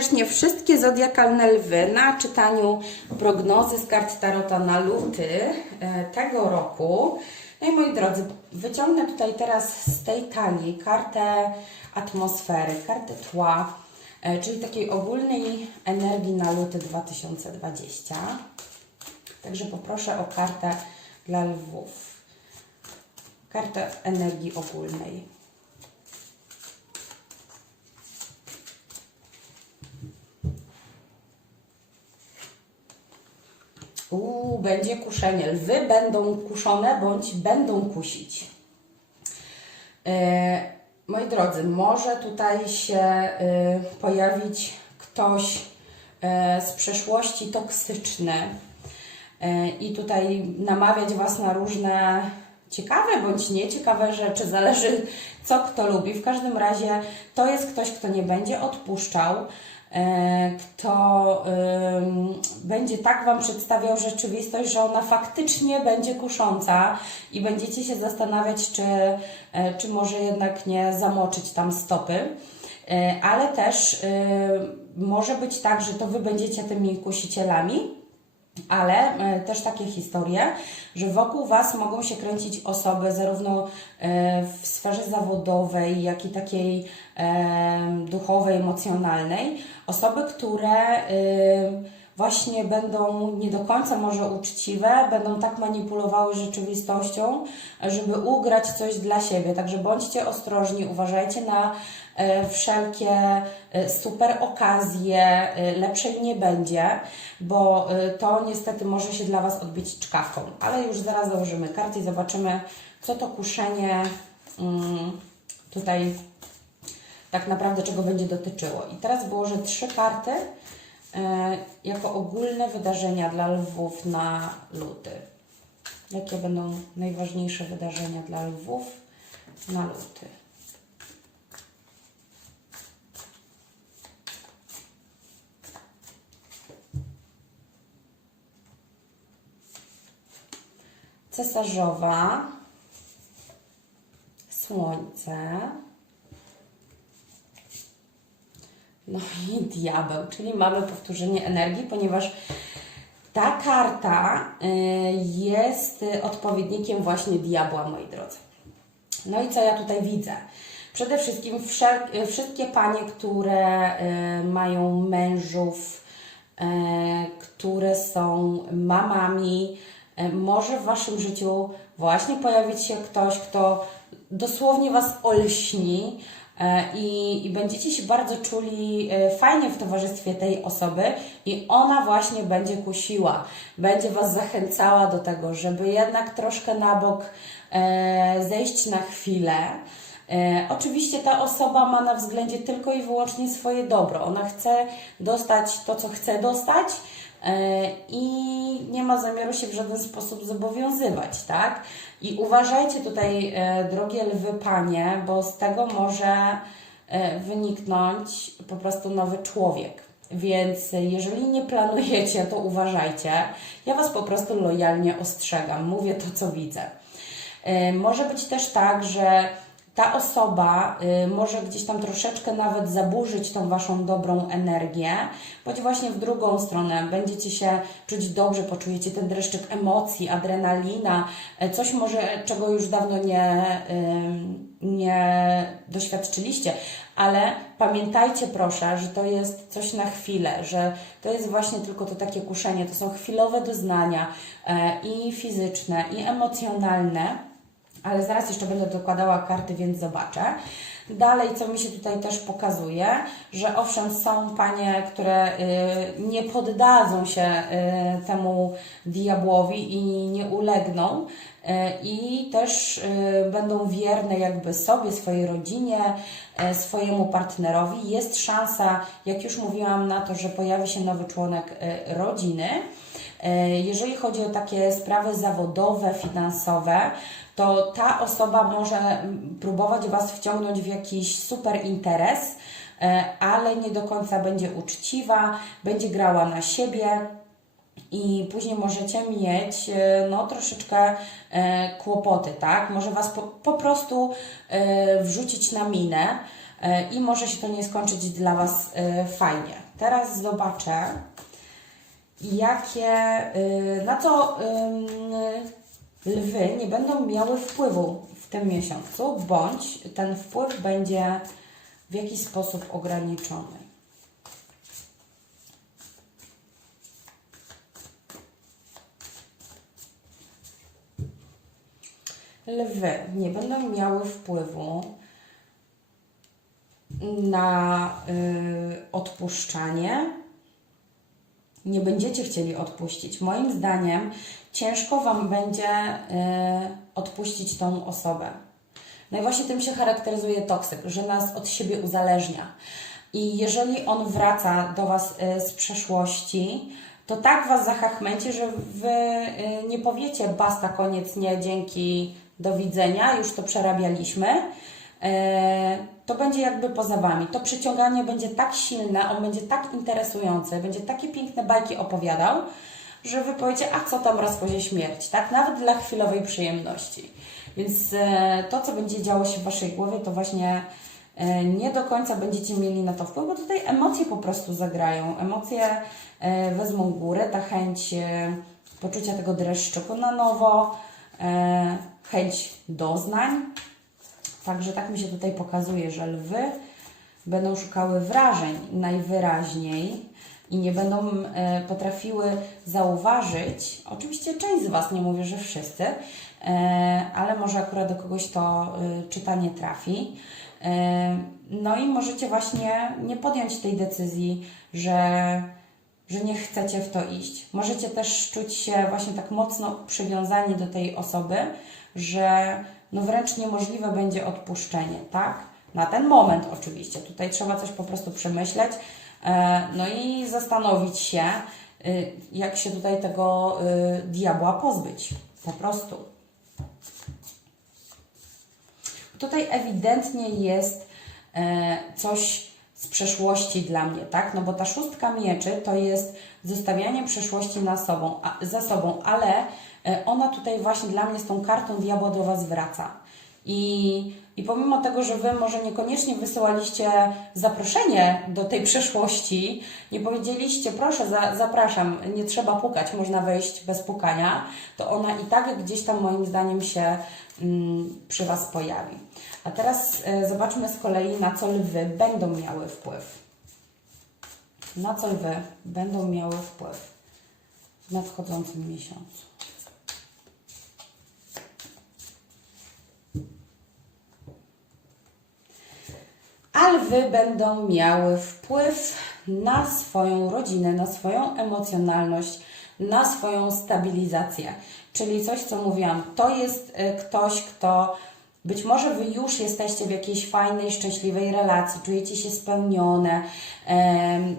serdecznie wszystkie zodiakalne lwy na czytaniu prognozy z kart Tarota na luty e, tego roku. No i moi drodzy, wyciągnę tutaj teraz z tej talii kartę atmosfery, kartę tła, e, czyli takiej ogólnej energii na luty 2020. Także poproszę o kartę dla lwów. Kartę energii ogólnej. Uuu, będzie kuszenie. Lwy będą kuszone bądź będą kusić. E, moi drodzy, może tutaj się e, pojawić ktoś e, z przeszłości toksyczny i tutaj namawiać Was na różne ciekawe bądź nieciekawe rzeczy, zależy co kto lubi. W każdym razie to jest ktoś, kto nie będzie odpuszczał, kto ym, będzie tak Wam przedstawiał rzeczywistość, że ona faktycznie będzie kusząca i będziecie się zastanawiać, czy, e, czy może jednak nie zamoczyć tam stopy. E, Ale też y, może być tak, że to Wy będziecie tymi kusicielami, ale e, też takie historie, że wokół Was mogą się kręcić osoby zarówno e, w sferze zawodowej, jak i takiej e, duchowej, emocjonalnej. Osoby, które właśnie będą nie do końca może uczciwe, będą tak manipulowały rzeczywistością, żeby ugrać coś dla siebie. Także bądźcie ostrożni, uważajcie na wszelkie e, super okazje, e, lepszej nie będzie, bo e, to niestety może się dla Was odbić czkawką. Ale już zaraz założymy karty i zobaczymy, co to kuszenie mm, tutaj tak naprawdę czego będzie dotyczyło. I teraz wyłożę trzy karty e, jako ogólne wydarzenia dla lwów na luty. Jakie będą najważniejsze wydarzenia dla lwów na luty? Cesarzowa, Słońce, no i diabeł, czyli mamy powtórzenie energii, ponieważ ta karta y, jest odpowiednikiem właśnie diabła, moi drodzy. No i co ja tutaj widzę? Przede wszystkim wszystkie panie, które y, mają mężów, y, które są mamami, może w Waszym życiu właśnie pojawić się ktoś, kto dosłownie Was olśni, E, i, i będziecie się bardzo czuli e, fajnie w towarzystwie tej osoby i ona właśnie będzie kusiła, będzie Was zachęcała do tego, żeby jednak troszkę na bok e, zejść na chwilę. E, oczywiście ta osoba ma na względzie tylko i wyłącznie swoje dobro. Ona chce dostać to, co chce dostać e, i nie ma zamiaru się w żaden sposób zobowiązywać, tak? I uważajcie tutaj, e, drogie lwy panie, bo z tego może wyniknąć po prostu nowy człowiek. Więc jeżeli nie planujecie, to uważajcie. Ja Was po prostu lojalnie ostrzegam, mówię to, co widzę. Może być też tak, że ta osoba y, może gdzieś tam troszeczkę nawet zaburzyć tą waszą dobrą energię, bądź właśnie w drugą stronę będziecie się czuć dobrze, poczujecie ten dreszczyk emocji, adrenalina, e, coś może, czego już dawno nie, y, nie doświadczyliście, ale pamiętajcie proszę, że to jest coś na chwilę, że to jest właśnie tylko to takie kuszenie, to są chwilowe doznania i fizyczne, i emocjonalne ale zaraz jeszcze będę dokładała karty, więc zobaczę. Dalej, co mi się tutaj też pokazuje, że owszem, są panie, które y, nie poddadzą się y, temu diabłowi i nie ulegną. y, I też będą wierne jakby sobie, swojej rodzinie, swojemu partnerowi. Jest szansa, jak już mówiłam, na to, że pojawi się nowy członek rodziny. E, Jeżeli chodzi o takie sprawy zawodowe, finansowe, to ta osoba może mm, próbować Was wciągnąć w jakiś super interes, e, ale nie do końca będzie uczciwa, będzie grała na siebie. I później możecie mieć e, no, troszeczkę e, kłopoty, tak? Może Was po, po prostu e, wrzucić na minę e, i może się to nie skończyć dla Was e, fajnie, teraz zobaczę, jakie, y, na co ym, lwy nie będą miały wpływu w tym miesiącu, bądź ten wpływ będzie w jakiś sposób ograniczony. Lwy nie będą miały wpływu na y, odpuszczanie. Nie będziecie chcieli odpuścić. Moim zdaniem ciężko Wam będzie y, odpuścić tą osobę. No i właśnie tym się charakteryzuje toksyk, że nas od siebie uzależnia. I jeżeli on wraca do Was y, z przeszłości, to tak Was zachachmęci, że Wy y, nie powiecie basta, koniec, nie, dzięki, do widzenia, już to przerabialiśmy. E, to będzie jakby poza Wami. To przyciąganie będzie tak silne, on będzie tak interesujący, będzie takie piękne bajki opowiadał, że Wy powiecie, a co tam rozpozie śmierć, tak? Nawet dla chwilowej przyjemności. Więc e, to, co będzie działo się w Waszej głowie, to właśnie e, nie do końca będziecie mieli na to wpływ, bo tutaj emocje po prostu zagrają. Emocje wezmą górę, ta chęć poczucia tego dreszczyku na nowo, chęć doznań. Także tak mi się tutaj pokazuje, że lwy będą szukały wrażeń najwyraźniej i nie będą e, potrafiły zauważyć, oczywiście część z Was, nie mówię, że wszyscy, e, ale może akurat do kogoś to e, czytanie trafi. No i możecie właśnie nie podjąć tej decyzji, że, że nie chcecie w to iść. Możecie też czuć się właśnie tak mocno przywiązani do tej osoby, że no wręcz niemożliwe będzie odpuszczenie, tak? Na ten moment oczywiście. Tutaj trzeba coś po prostu przemyśleć, e, no i zastanowić się, y, jak się tutaj tego y, diabła pozbyć. Po prostu. Tutaj ewidentnie jest e, coś z przeszłości dla mnie, tak? No bo ta szóstka mieczy to jest zostawianie przeszłości na sobą, za sobą, ale ona tutaj właśnie dla mnie z tą kartą diabła do Was wraca. I, I pomimo tego, że Wy może niekoniecznie wysyłaliście zaproszenie do tej przeszłości, nie powiedzieliście, proszę, za, zapraszam, nie trzeba pukać, można wejść bez pukania, to ona i tak gdzieś tam moim zdaniem się mm, przy Was pojawi. A teraz e, zobaczmy z kolei, na co lwy będą miały wpływ. Na co lwy będą miały wpływ w nadchodzącym miesiącu. A lwy będą miały wpływ na swoją rodzinę, na swoją emocjonalność, na swoją stabilizację. Czyli coś, co mówiłam, to jest y, ktoś, kto być może Wy już jesteście w jakiejś fajnej, szczęśliwej relacji, czujecie się spełnione,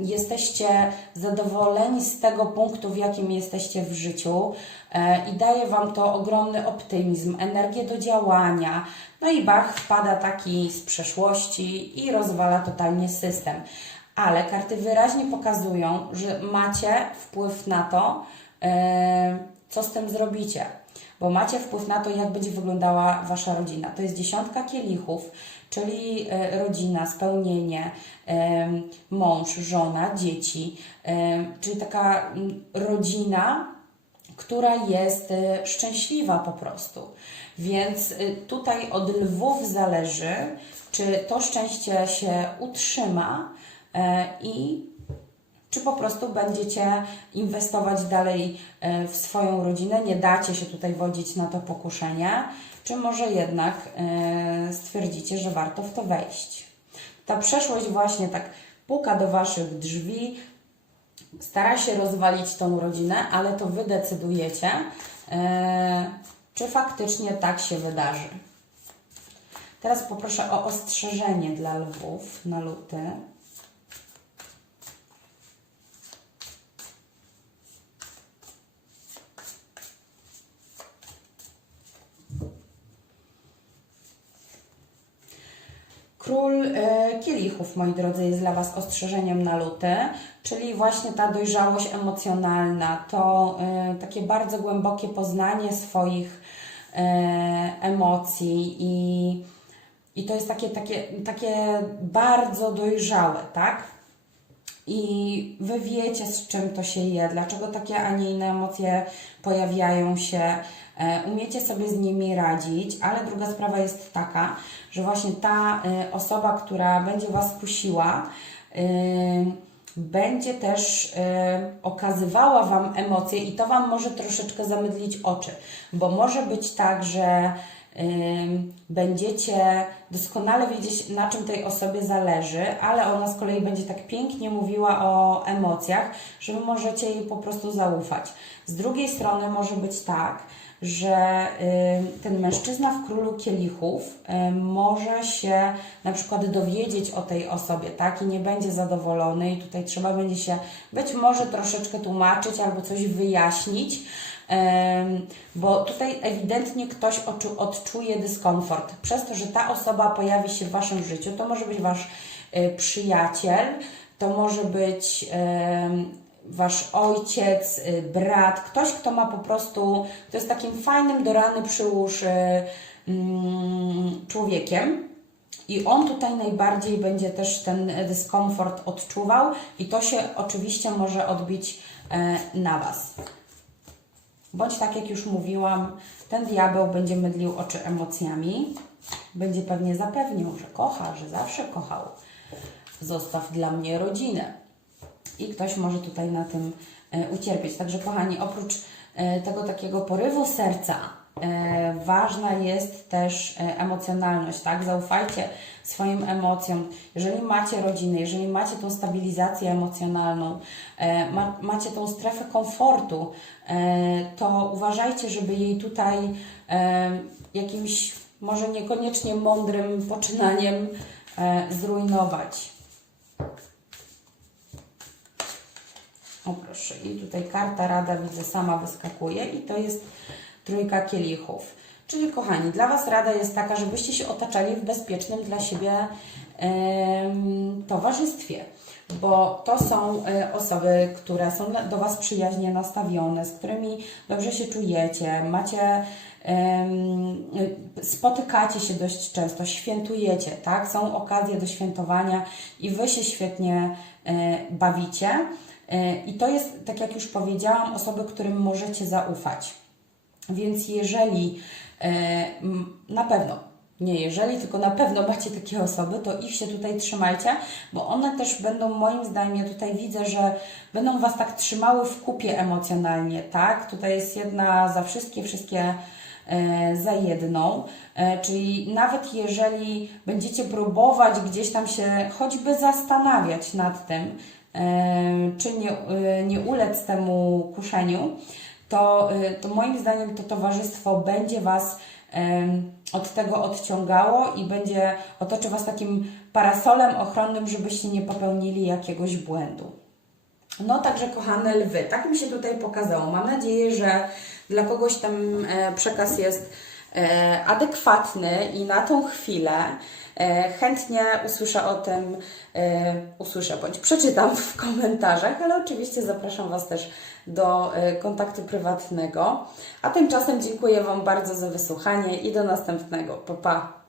jesteście zadowoleni z tego punktu, w jakim jesteście w życiu e, i daje Wam to ogromny optymizm, energię do działania. No i bach, wpada taki z przeszłości i rozwala totalnie system. Ale karty wyraźnie pokazują, że macie wpływ na to, e, co z tym zrobicie bo macie wpływ na to, jak będzie wyglądała Wasza rodzina. To jest dziesiątka kielichów, czyli e, rodzina, spełnienie, e, mąż, żona, dzieci, e, czyli taka rodzina, która jest szczęśliwa po prostu. Więc tutaj od lwów zależy, czy to szczęście się utrzyma i czy po prostu będziecie inwestować dalej e, w swoją rodzinę, nie dacie się tutaj wodzić na to pokuszenie, czy może jednak e, stwierdzicie, że warto w to wejść. Ta przeszłość właśnie tak puka do Waszych drzwi, stara się rozwalić tą rodzinę, ale to Wy decydujecie, e, czy faktycznie tak się wydarzy. Teraz poproszę o ostrzeżenie dla lwów na luty. Król e, kielichów, moi drodzy, jest dla Was ostrzeżeniem na luty, czyli właśnie ta dojrzałość emocjonalna, to e, takie bardzo głębokie poznanie swoich e, emocji i, i to jest takie, takie, takie bardzo dojrzałe, tak? i wy wiecie, z czym to się je, dlaczego takie, a nie inne emocje pojawiają się, umiecie sobie z nimi radzić, ale druga sprawa jest taka, że właśnie ta e, osoba, która będzie Was kusiła, e, będzie też e, okazywała Wam emocje i to Wam może troszeczkę zamydlić oczy, bo może być tak, że będziecie doskonale wiedzieć, na czym tej osobie zależy, ale ona z kolei będzie tak pięknie mówiła o emocjach, że wy możecie jej po prostu zaufać. Z drugiej strony może być tak, że ym, ten mężczyzna w królu kielichów ym, może się na przykład dowiedzieć o tej osobie, tak, i nie będzie zadowolony, i tutaj trzeba będzie się być może troszeczkę tłumaczyć albo coś wyjaśnić. Bo tutaj ewidentnie ktoś odczuje dyskomfort. Przez to, że ta osoba pojawi się w Waszym życiu, to może być Wasz y, przyjaciel, to może być Wasz ojciec, y, brat, ktoś, kto ma po prostu, kto jest takim fajnym, do rany przyłóż mm, człowiekiem. I on tutaj najbardziej będzie też ten dyskomfort odczuwał, i to się oczywiście może odbić e, na Was. Bądź tak jak już mówiłam, ten diabeł będzie mydlił oczy emocjami, będzie pewnie zapewniał, że kocha, że zawsze kochał. Zostaw dla mnie rodzinę. I ktoś może tutaj na tym e, ucierpieć. Także, kochani, oprócz e, tego takiego porywu serca, e, ważna jest też emocjonalność, tak? Zaufajcie swoim emocjom. Jeżeli macie rodzinę, jeżeli macie tą stabilizację emocjonalną, ma, macie tą strefę komfortu, to uważajcie, żeby jej tutaj jakimś może niekoniecznie mądrym poczynaniem zrujnować. O proszę, i tutaj karta rada widzę sama wyskakuje i to jest trójka kielichów. Czyli kochani, dla Was rada jest taka, żebyście się otaczali w bezpiecznym dla siebie towarzystwie, bo to są e, osoby, które są do Was przyjaźnie nastawione, z którymi dobrze się czujecie, macie y, spotykacie się dość często, świętujecie, tak? Są okazje do świętowania i Wy się świetnie e, bawicie. E, I to jest, tak jak już powiedziałam, osoby, którym możecie zaufać. Więc jeżeli e, na pewno, nie jeżeli, tylko na pewno macie takie osoby, to ich się tutaj trzymajcie, bo one też będą, moim zdaniem, ja tutaj widzę, że będą Was tak trzymały w kupie emocjonalnie, tak? Tutaj jest jedna za wszystkie, wszystkie e, za jedną. Czyli nawet jeżeli będziecie próbować gdzieś tam się choćby zastanawiać nad tym, czy nie, e, nie ulec temu kuszeniu, to, y, to moim zdaniem to towarzystwo będzie Was od tego odciągało i będzie otoczy Was takim parasolem ochronnym, żebyście nie popełnili jakiegoś błędu. No także kochane lwy, tak mi się tutaj pokazało. Mam nadzieję, że dla kogoś ten przekaz jest e, adekwatny i na tą chwilę chętnie usłyszę o tym, e, usłyszę bądź przeczytam w komentarzach, ale oczywiście zapraszam Was też do e, kontaktu prywatnego. A tymczasem dziękuję Wam bardzo za wysłuchanie i do następnego. Pa, pa.